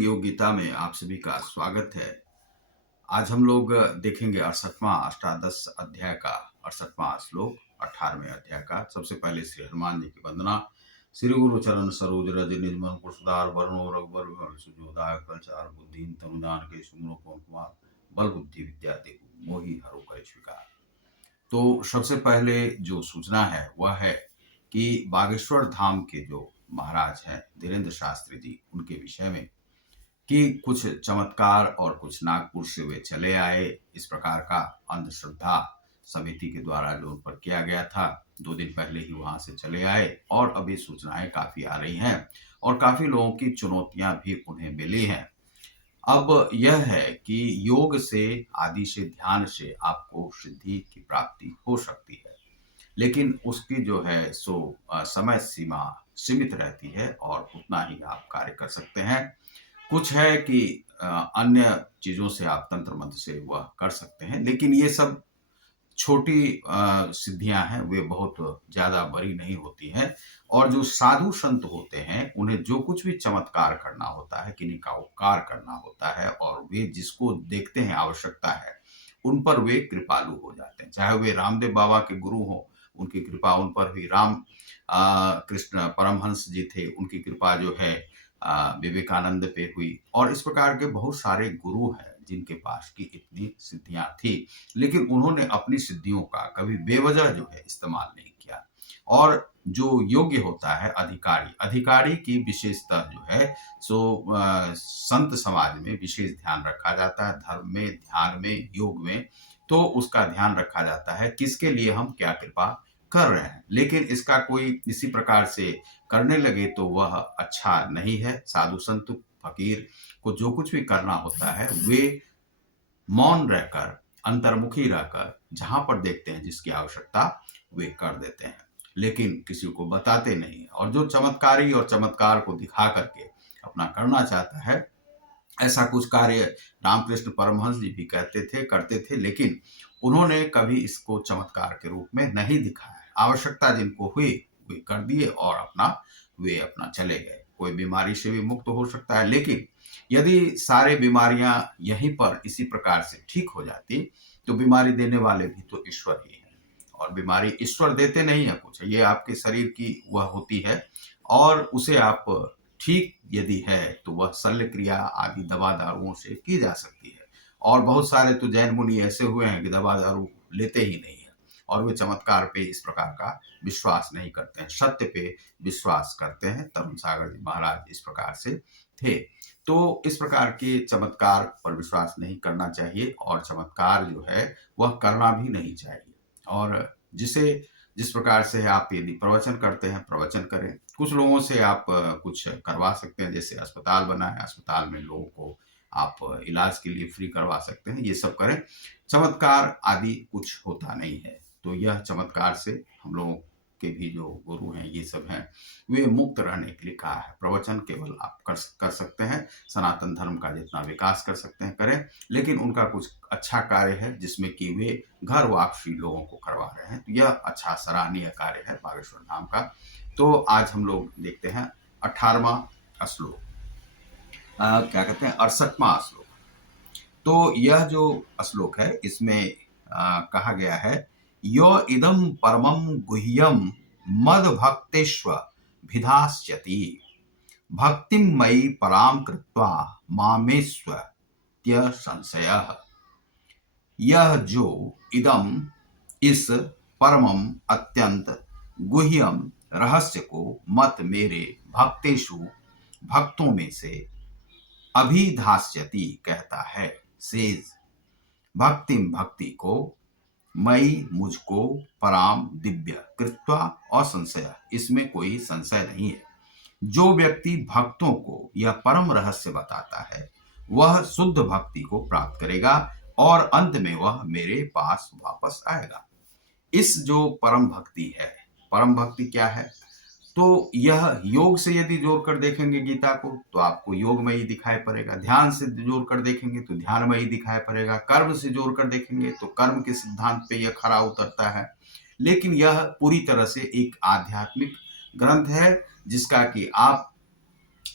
योग गीता में आप सभी का स्वागत है। आज हम लोग देखेंगे 68वां अष्टादश अध्याय का 68वां श्लोक 18वें अध्याय का। सबसे पहले श्री हनुमान जी की वंदना। श्री गुरु चरण सरोज रज निज मन कुशधार वरणो रघुबर विमल सुजोदाय कलचार बुद्धिन तनुजान के सुमरो पवन कुमार बल बुद्धि विद्या देहु मोहि हरो कय स्वीकार। तो सबसे पहले जो सूचना है वह है कि बागेश्वर धाम के जो महाराज हैं धीरेन्द्र शास्त्री जी, उनके विषय में कि कुछ चमत्कार और कुछ नागपुर से वे चले आए, इस प्रकार का अंधश्रद्धा समिति के द्वारा जो उन पर किया गया था। 2 दिन पहले ही वहां से चले आए और अभी सूचनाएं काफी आ रही हैं और काफी लोगों की चुनौतियां भी उन्हें मिली हैं। अब यह है कि योग से आदि से ध्यान से आपको सिद्धि की प्राप्ति हो सकती है, लेकिन उसकी जो है सो समय सीमा सीमित रहती है और उतना ही आप कार्य कर सकते हैं। कुछ है कि अन्य चीजों से आप तंत्र मंत्र से वह कर सकते हैं, लेकिन ये सब छोटी सिद्धियां हैं, वे बहुत ज्यादा बड़ी नहीं होती हैं। और जो साधु संत होते हैं उन्हें जो कुछ भी चमत्कार करना होता है, किन्हीं का उपकार करना होता है और वे जिसको देखते हैं आवश्यकता है उन पर वे कृपालु हो जाते हैं। चाहे वे रामदेव बाबा के गुरु हो, उनकी कृपा उन पर हुई। कृष्ण परमहंस जी थे, उनकी कृपा जो है विवेकानंद पे हुई। और इस प्रकार के बहुत सारे गुरु हैं जिनके पास की इतनी सिद्धियां थी, लेकिन उन्होंने अपनी सिद्धियों का कभी बेवजह जो है इस्तेमाल नहीं किया। और जो योग्य होता है अधिकारी, अधिकारी की विशेषता जो है सो संत समाज में विशेष ध्यान रखा जाता है। धर्म में, ध्यान में, योग में तो उसका ध्यान रखा जाता है किसके लिए हम क्या कृपा कर रहे हैं। लेकिन इसका कोई इसी प्रकार से करने लगे तो वह अच्छा नहीं है। साधु संत फकीर को जो कुछ भी करना होता है वे मौन रहकर, अंतर्मुखी रहकर, जहां पर देखते हैं जिसकी आवश्यकता वे कर देते हैं, लेकिन किसी को बताते नहीं। और जो चमत्कारी और चमत्कार को दिखा करके अपना करना चाहता है, ऐसा कुछ कार्य रामकृष्ण परमहंस जी भी कहते थे, करते थे, लेकिन उन्होंने कभी इसको चमत्कार के रूप में नहीं दिखाया। आवश्यकता जिनको हुई वे कर दिए और वे अपना चले गए। कोई बीमारी से भी मुक्त हो सकता है, लेकिन यदि सारे बीमारियां यहीं पर इसी प्रकार से ठीक हो जाती तो बीमारी देने वाले भी तो ईश्वर ही हैं। और बीमारी ईश्वर देते नहीं है कुछ, ये आपके शरीर की वह होती है और उसे आप ठीक यदि है तो वह शल्य क्रिया आदि दवा दारुओं से की जा सकती है। और बहुत सारे तो जैन मुनि ऐसे हुए हैं कि दवा दारू लेते ही नहीं है और वे चमत्कार पे इस प्रकार का विश्वास नहीं करते हैं, सत्य पे विश्वास करते हैं। तरुण सागर जी महाराज इस प्रकार से थे। तो इस प्रकार के चमत्कार पर विश्वास नहीं करना चाहिए और चमत्कार जो है वह करना भी नहीं चाहिए। और जिस प्रकार से आप यदि प्रवचन करते हैं, प्रवचन करें। कुछ लोगों से आप कुछ करवा सकते हैं, जैसे अस्पताल बना है, अस्पताल में लोगों को आप इलाज के लिए फ्री करवा सकते हैं, ये सब करें। चमत्कार आदि कुछ होता नहीं है। तो यह चमत्कार से हम लोगों के भी जो गुरु हैं ये सब हैं, वे मुक्त रहने के लिए कहा है। प्रवचन केवल आप कर सकते हैं, सनातन धर्म का जितना विकास कर सकते हैं करें, लेकिन उनका कुछ अच्छा कार्य है जिसमें कि वे घर वापसी लोगों को करवा रहे हैं, तो यह अच्छा सराहनीय कार्य है बागेश्वर धाम का। तो आज हम लोग देखते हैं 18वां श्लोक, क्या कहते हैं 68वां श्लोक। तो यह जो श्लोक है इसमें कहा गया है, यो इदम परमम गुह्यम मद भक्तेष्व भिधास्यति भक्तिम मयि पराम कृत्वा मामेस्व त्य संशयः। यह जो इदम इस परमम अत्यंत गुह्यम रहस्य को मत मेरे भक्तेषु भक्तों में से अभिधास्यति कहता है, सेज भक्तिम भक्ति को, मई मुझको, पराम दिव्य, कृत्वा असंशय इसमें कोई संशय नहीं है। जो व्यक्ति भक्तों को यह परम रहस्य बताता है वह शुद्ध भक्ति को प्राप्त करेगा और अंत में वह मेरे पास वापस आएगा। इस जो परम भक्ति है, परम भक्ति क्या है? तो यह योग से यदि जोड़कर देखेंगे गीता को तो आपको योगमयी दिखाई पड़ेगा, ध्यान से जोड़कर देखेंगे तो ध्यानमयी दिखाई पड़ेगा, कर्म से जोड़कर देखेंगे तो कर्म के सिद्धांत पे यह खरा उतरता है। लेकिन यह पूरी तरह से एक आध्यात्मिक ग्रंथ है जिसका कि आप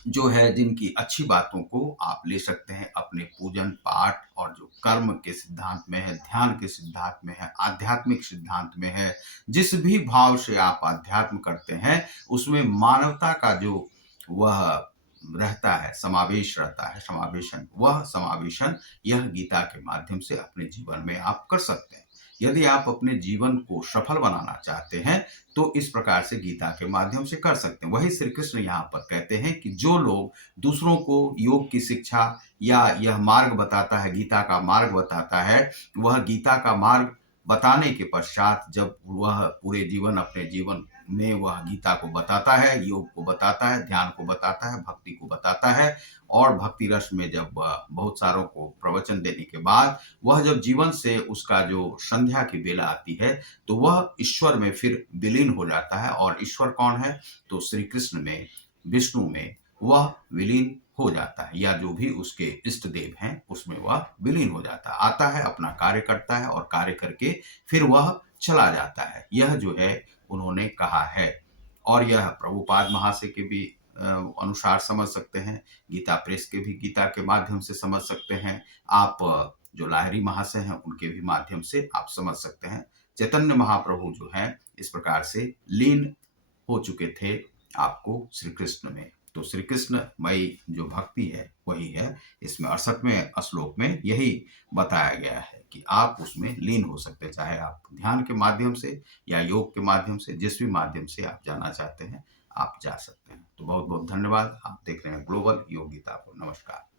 जो है जिनकी अच्छी बातों को आप ले सकते हैं अपने पूजन पाठ और जो कर्म के सिद्धांत में है, ध्यान के सिद्धांत में है, आध्यात्मिक सिद्धांत में है, जिस भी भाव से आप अध्यात्म करते हैं, उसमें मानवता का जो वह रहता है, समावेश रहता है, समावेशन, वह समावेशन यह गीता के माध्यम से अपने जीवन में आप कर सकते हैं। यदि आप अपने जीवन को सफल बनाना चाहते हैं, तो इस प्रकार से गीता के माध्यम से कर सकते हैं। वही श्री कृष्ण यहाँ पर कहते हैं कि जो लोग दूसरों को योग की शिक्षा या यह मार्ग बताता है, गीता का मार्ग बताता है, वह गीता का मार्ग बताने के पश्चात जब वह पूरे जीवन अपने जीवन में वह गीता को बताता है, योग को बताता है, ध्यान को बताता है, भक्ति को बताता है और भक्ति रस में जब बहुत सारों को प्रवचन देने के बाद वह जब जीवन से उसका जो संध्या की बेला आती है, तो वह ईश्वर में फिर विलीन हो जाता है। और ईश्वर कौन है? तो श्री कृष्ण में, विष्णु में वह विलीन हो जाता है, या जो भी उसके इष्ट देव हैं उसमें वह विलीन हो जाता है, आता है, अपना कार्य करता है और कार्य करके फिर वह चला जाता है। यह जो है उन्होंने कहा है और यह प्रभुपाद महाशय के भी अनुसार समझ सकते हैं, गीता प्रेस के भी गीता के माध्यम से समझ सकते हैं आप, जो लाहिरी महाशय हैं उनके भी माध्यम से आप समझ सकते हैं। चैतन्य महाप्रभु जो हैं इस प्रकार से लीन हो चुके थे आपको श्री कृष्ण में। तो श्री कृष्ण मई जो भक्ति है वही है, इसमें 68वें श्लोक में यही बताया गया है कि आप उसमें लीन हो सकते हैं, चाहे आप ध्यान के माध्यम से या योग के माध्यम से, जिस भी माध्यम से आप जाना चाहते हैं आप जा सकते हैं। तो बहुत बहुत धन्यवाद। आप देख रहे हैं ग्लोबल योग गीता को। नमस्कार।